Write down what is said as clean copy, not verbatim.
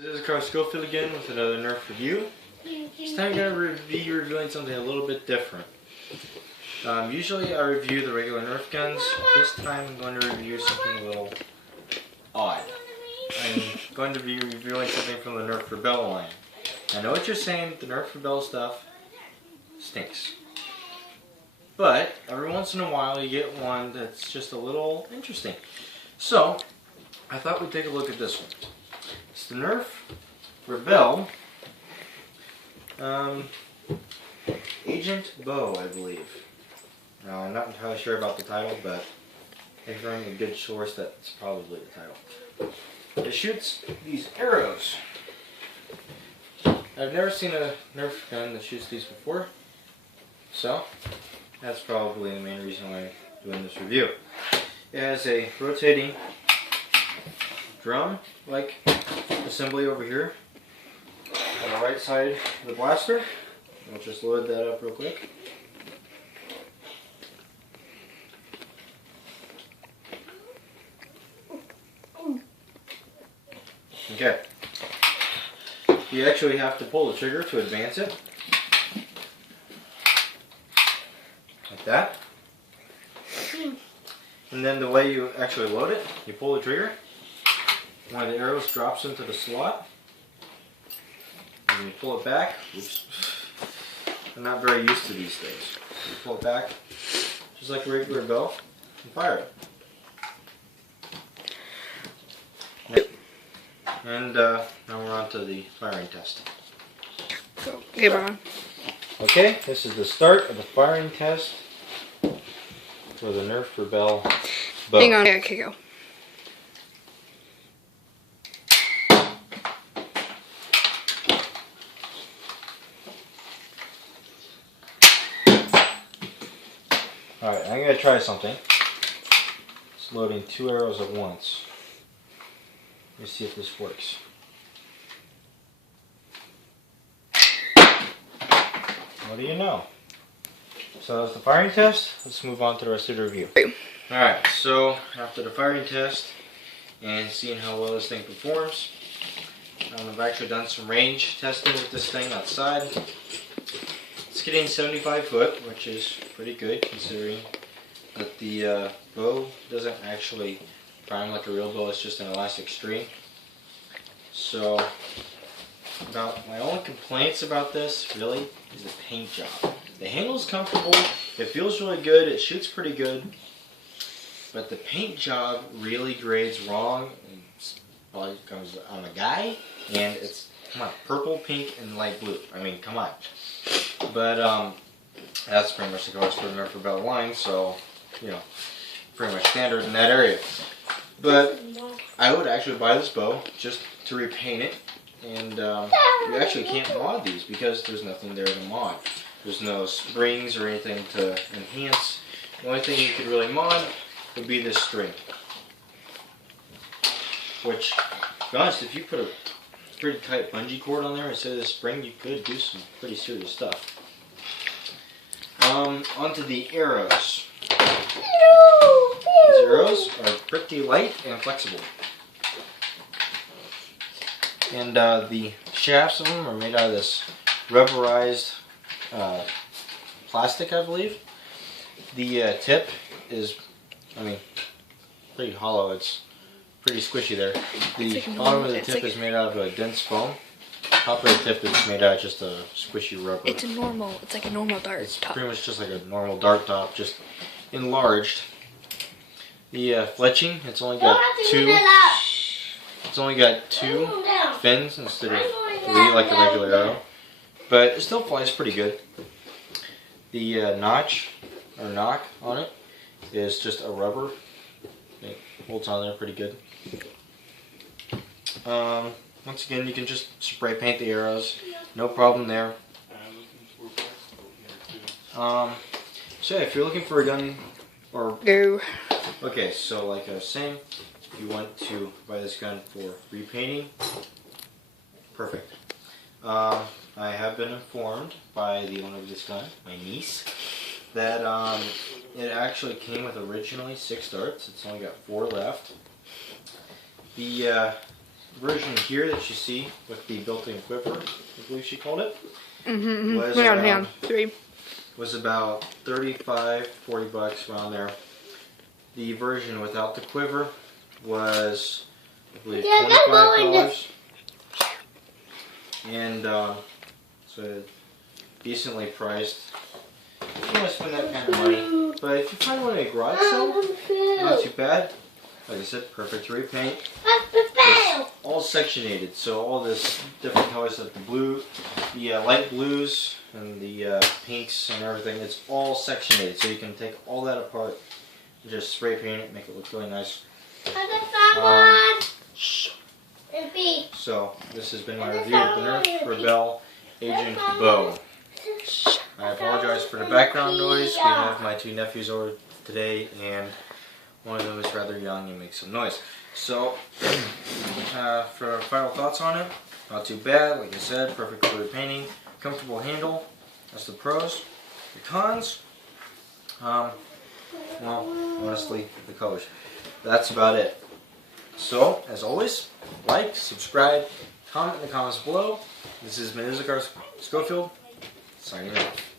This is Carl Schofield again with another Nerf review. This time I'm going to be reviewing something a little bit different. Usually I review the regular Nerf guns. This time I'm going to review something a little odd. I'm going to be reviewing something from the Nerf Rebel line. I know what you're saying, the Nerf Rebel stuff stinks. But every once in a while you get one that's just a little interesting. So I thought we'd take a look at this one. It's the Nerf Rebel Agent Bow, I believe. Now, I'm not entirely sure about the title, but if you're a good source, that's probably the title. It shoots these arrows. I've never seen a Nerf gun that shoots these before, so that's probably the main reason why I'm doing this review. It has a rotating drum-like assembly over here on the right side of the blaster. I'll just load that up real quick. Okay. You actually have to pull the trigger to advance it. Like that. And then the way you actually load it, you pull the trigger. One of the arrows drops into the slot. And you pull it back. Oops. I'm not very used to these things. You pull it back, just like a regular bow, and fire it. And now we're on to the firing test. Okay, Brian. Okay, this is the start of the firing test for the Nerf Rebel bow. Hang on, okay, go. Alright, I'm going to try something. It's loading 2 arrows at once. Let me see if this works. What do you know? So that's the firing test. Let's move on to the rest of the review. Alright, so after the firing test and seeing how well this thing performs, I've actually done some range testing with this thing outside. It's getting 75 foot, which is pretty good considering that the bow doesn't actually prime like a real bow, it's just an elastic string. So, about my only complaints about this really is the paint job. The handle's comfortable, it feels really good, it shoots pretty good, but the paint job really grades wrong. It probably comes on a guy, and it's, come on, purple, pink, and light blue. I mean, come on. But that's pretty much the colors for the Nerf Rebel line, so, you know, pretty much standard in that area. But I would actually buy this bow just to repaint it, and you actually can't mod these because there's nothing there to mod. There's no springs or anything to enhance. The only thing you could really mod would be this string. Which, to be honest, if you put a pretty tight bungee cord on there instead of the spring, you could do some pretty serious stuff. Onto the arrows. These arrows are pretty light and flexible. And the shafts of them are made out of this rubberized plastic, I believe. The tip is, I mean, pretty hollow. It's pretty squishy there. The bottom of the tip is made out of a dense foam. Top of the tip is made out of just a squishy rubber. It's like a normal dart top. Pretty much just like a normal dart top, just enlarged. The fletching, it's only got two fins instead of 3 like a regular arrow, but it still flies pretty good. The notch or knock on it is just a rubber. It holds on there pretty good. Once again, you can just spray paint the arrows, no problem there. So yeah, if you're looking for a gun, or Go. okay, so like I was saying, if you want to buy this gun for repainting, perfect. I have been informed by the owner of this gun, my niece, that it actually came with originally 6 darts. It's only got 4 left. The version here that you see with the built-in quiver, I believe she called it, was Hang on. 3. was about 35, 40 bucks around there. The version without the quiver was, I believe, $25. And so decently priced. If you want to spend that kind of money, but if you find one at a garage sale, not too bad. Like I said, perfect to repaint. It's all sectionated, so all this different colors, like the blue, the light blues, and the pinks and everything, it's all sectionated, so you can take all that apart and just spray paint it, make it look really nice. So this has been my review of the Nerf Rebel Agent Bow. I apologize for the background noise. We have my 2 nephews over today, and one of them is rather young and makes some noise. So, for final thoughts on it, not too bad. Like I said, perfect for repainting, comfortable handle. That's the pros. The cons, well, honestly, the colors. That's about it. So, as always, like, subscribe, comment in the comments below. This is Issachar Schofield, signing off.